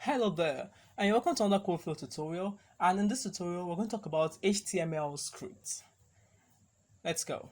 Hello there, and welcome to another Code Flow tutorial. And in this tutorial, we're going to talk about HTML scripts. Let's go.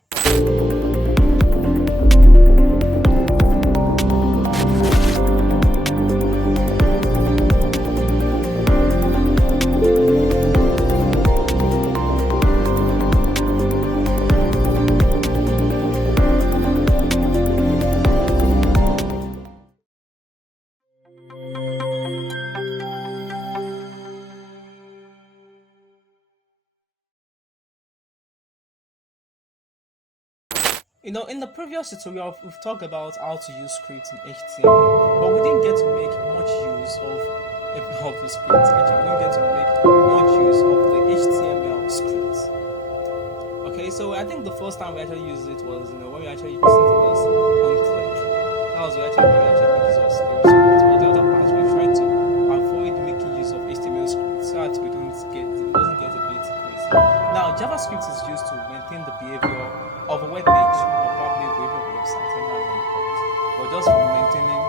In the previous tutorial, we've talked about how to use scripts in HTML, but we didn't get to make much use of the scripts. Actually, we didn't get to make much use of the HTML scripts. Okay, so I think the first time we actually used it was, when we actually used it was on click. That was when we actually make use of scripts. But the other part, we're trying to avoid making use of HTML scripts so that it doesn't get a bit crazy. Now, JavaScript is used to maintain the behavior of a web page or probably the behavior of a website, I don't know how you call it. But just for maintaining.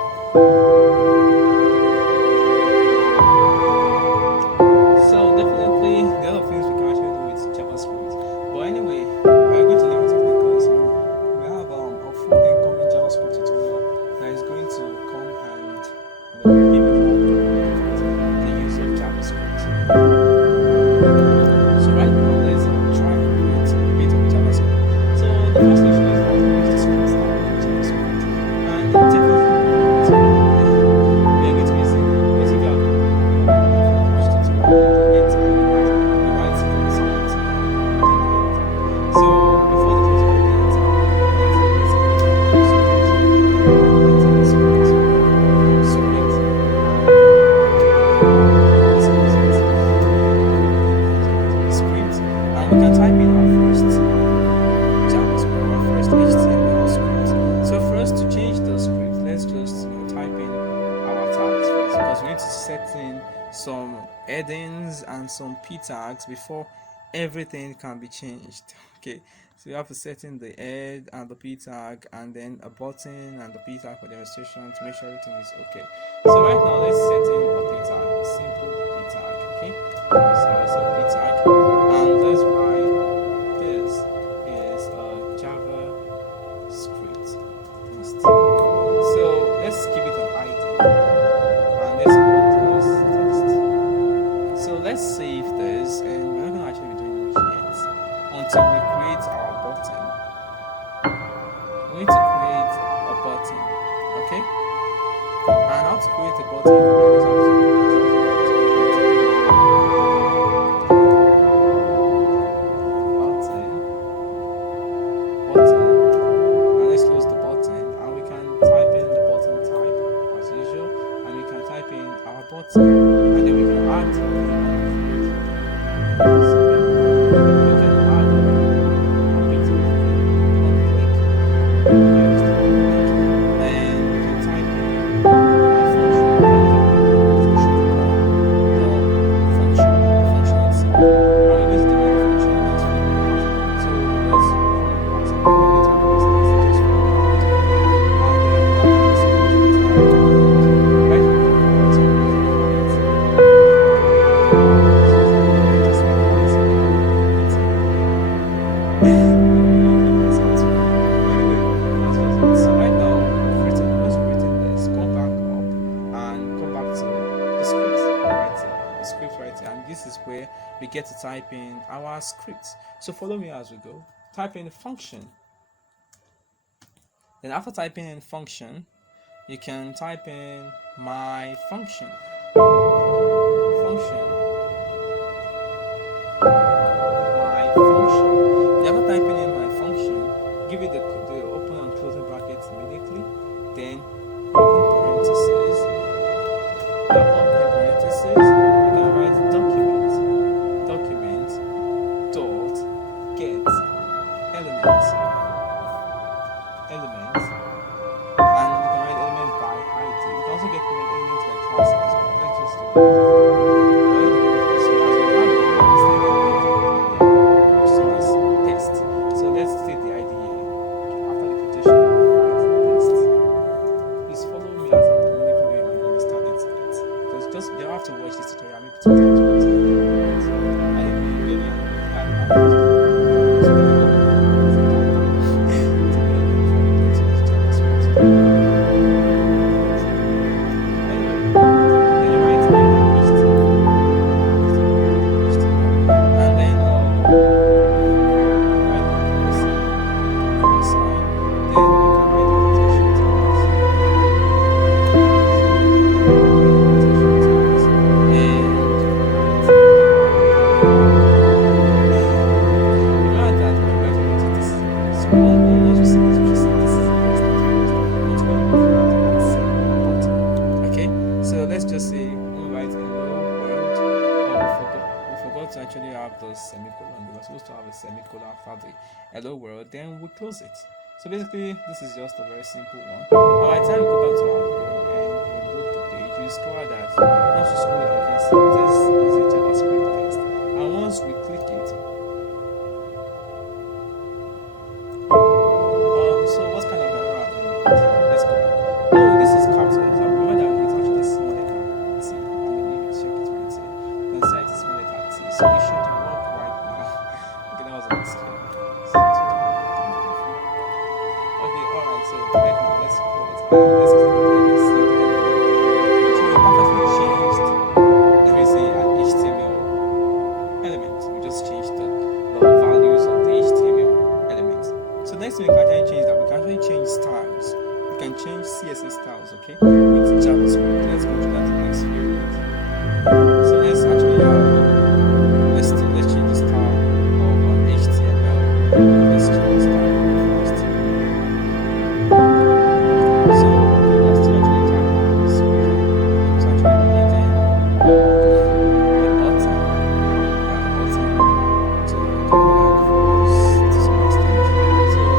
So definitely the other things we can actually do with JavaScript. But anyway, we're going to leave it because we have a full incoming JavaScript tutorial that is going to come and give you the use of JavaScript. So right now let's try and create a bit of JavaScript. So the first thing is that we use the script style in JavaScript. And definitely we are going to be using basically we can type in our first JavaScript, our first HTML script. So first, to change the script, let's just type in our tags first, because we need to set in some headings and some p tags before everything can be changed. Okay, so you have to set in the head and the p tag, and then a button and the p tag for demonstration to make sure everything is okay. So right now, let's set in a p tag, a simple p tag. Okay, so it's a p tag, and let's write this is a JavaScript list. So let's give it an ID, and let's call this text. So let's save this, and we're not going to actually be doing much yet until we create our button. We need to create a button, okay? And how to create a button, we just have to and let's close the button, and we can type in the button type as usual, and we can type in our button, and then we can add the and this is where we get to type in our script. So follow me as we go. Type in function. Then after typing in function, you can type in my function. My function. After typing in my function, give it the open and closing brackets immediately. Then open parentheses. You can write document dot get elements, and you can write element by ID. You can also get elements by class as well. Let's just do text. So let's take the ID here. After the quotation, write text. Please follow me as I'm doing, even though you might not understand it yet. Because just you have to watch this tutorial maybe 2 times. I maybe semicolon. We were supposed to have a semicolon after the hello world, then we close it. So basically, this is just a very simple one. Now, by the time we go back to our Chrome and we load the page, we discover that once you scroll down, you can see this is a JavaScript test. And once we click it, so what kind of error have we made? Let's go back. Oh, this is capital letter. Remember that it's actually small letter T. I mean, if you check it right here, you can see it's small letter T. So it should work right now. Okay, that was a bit scary. Okay, alright, so right now let's go it. Let's click on it. So we perfectly changed, let me say, an HTML element. We just changed the values of the HTML elements. So next thing we can actually change that. We can actually change styles. We can change CSS styles, okay, with JavaScript. Let's go to that next few minutes. So let's actually let's change the style of HTML. Let's change the style first. So okay, that's still actually typing this. It's actually needing the button to go back to some extent. So I'm going to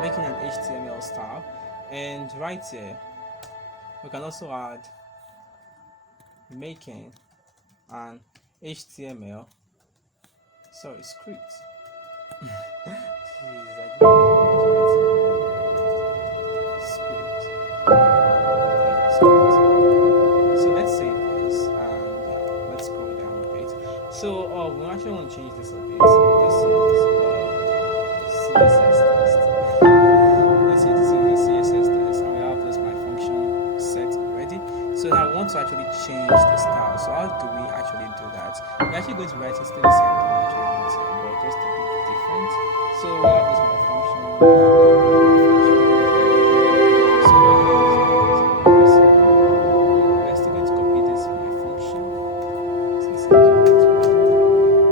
making an HTML style, and right here we can also add making an HTML script. Jeez, I didn't script. Okay, script. So let's save this and yeah, let's scroll down a bit. So we actually want to change this a bit. This is CSS test. Let's say this is the CSS test, and we have this my function set already. So now we want to actually change the style. So how do we actually do that? We're actually going to write it still the same thing actually wrote here, but just a bit different. So we have this my function. We have my function. So we're going to do this very simple. We're still going to copy this my function. So this is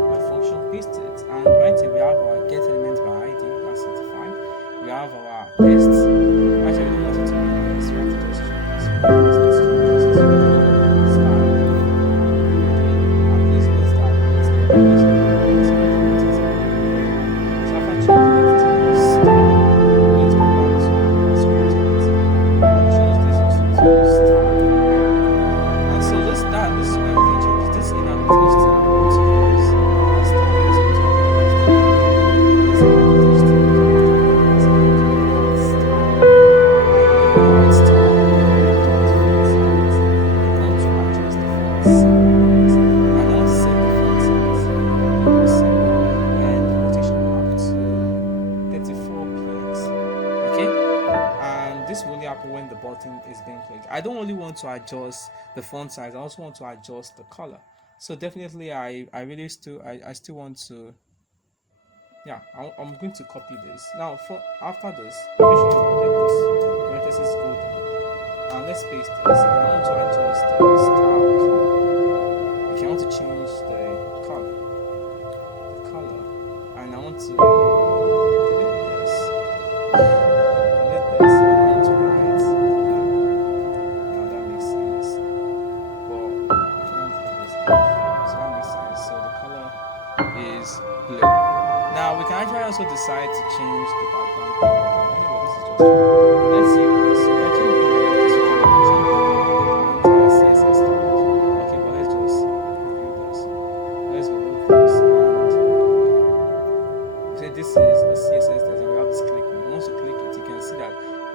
my function, paste it, and right here we have our get elements by ID. That's 75. We have our tests. Actually, we don't want it to be this. We have to just change this. Let's change this style. And please note that it's the definition. So after changing it to style, let's go back to our script and change this also to style. And so this is where everything changes. This in our HTML to use style. Let's go to our style. Let's go to HTML. When the button is being clicked, I don't only want to adjust the font size, I also want to adjust the color. So definitely I still want to, yeah, I'm going to copy this now. For after this, make sure you get this parenthesis go down and let's paste this, and I want to adjust the style color. Okay, I want to change the color, and I want to delete this, and I want to write blue. Now that makes sense. But let me do this. So that makes sense. So the color is blue. Now we can actually also decide to change the background color. Anyway, this is just let's see.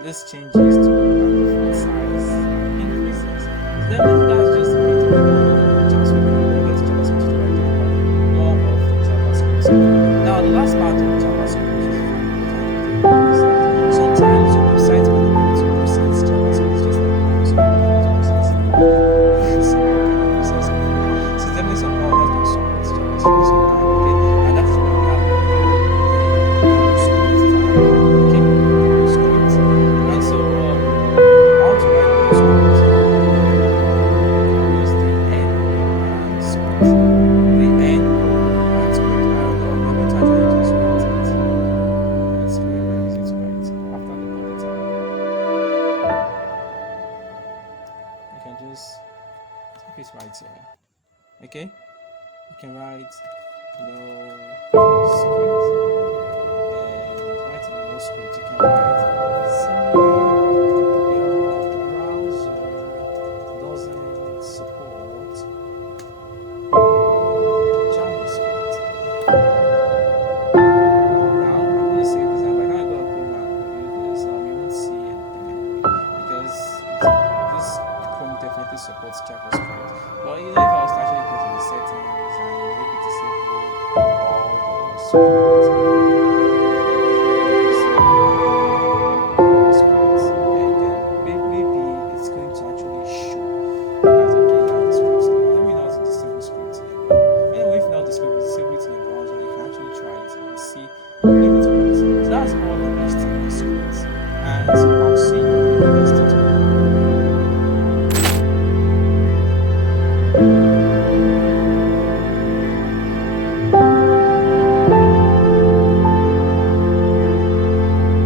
this changes to the font size increases. So definitely that's just a bit of JavaScript. We'll get to JavaScript directly, but more of the JavaScript. So now the last part of JavaScript, which is very important, is that sometimes your website might not be able to process JavaScript just like process. So definitely some models don't support JavaScript sometimes, okay? And that's where we have the script tag, okay? Script. And so how to write the script? Use the N and script. The N and script. And let me try to just write it. It's very, very easy to write after the body tag. You can just type it right here. Okay? You can write no script, and write in no script. You can write sorry, your browser doesn't support JavaScript. Now I'm going to say this, and by the time I go to Chrome and review this, you won't see anything anyway, because this Chrome definitely supports JavaScript. But if I was to actually go to the settings and maybe disable all the script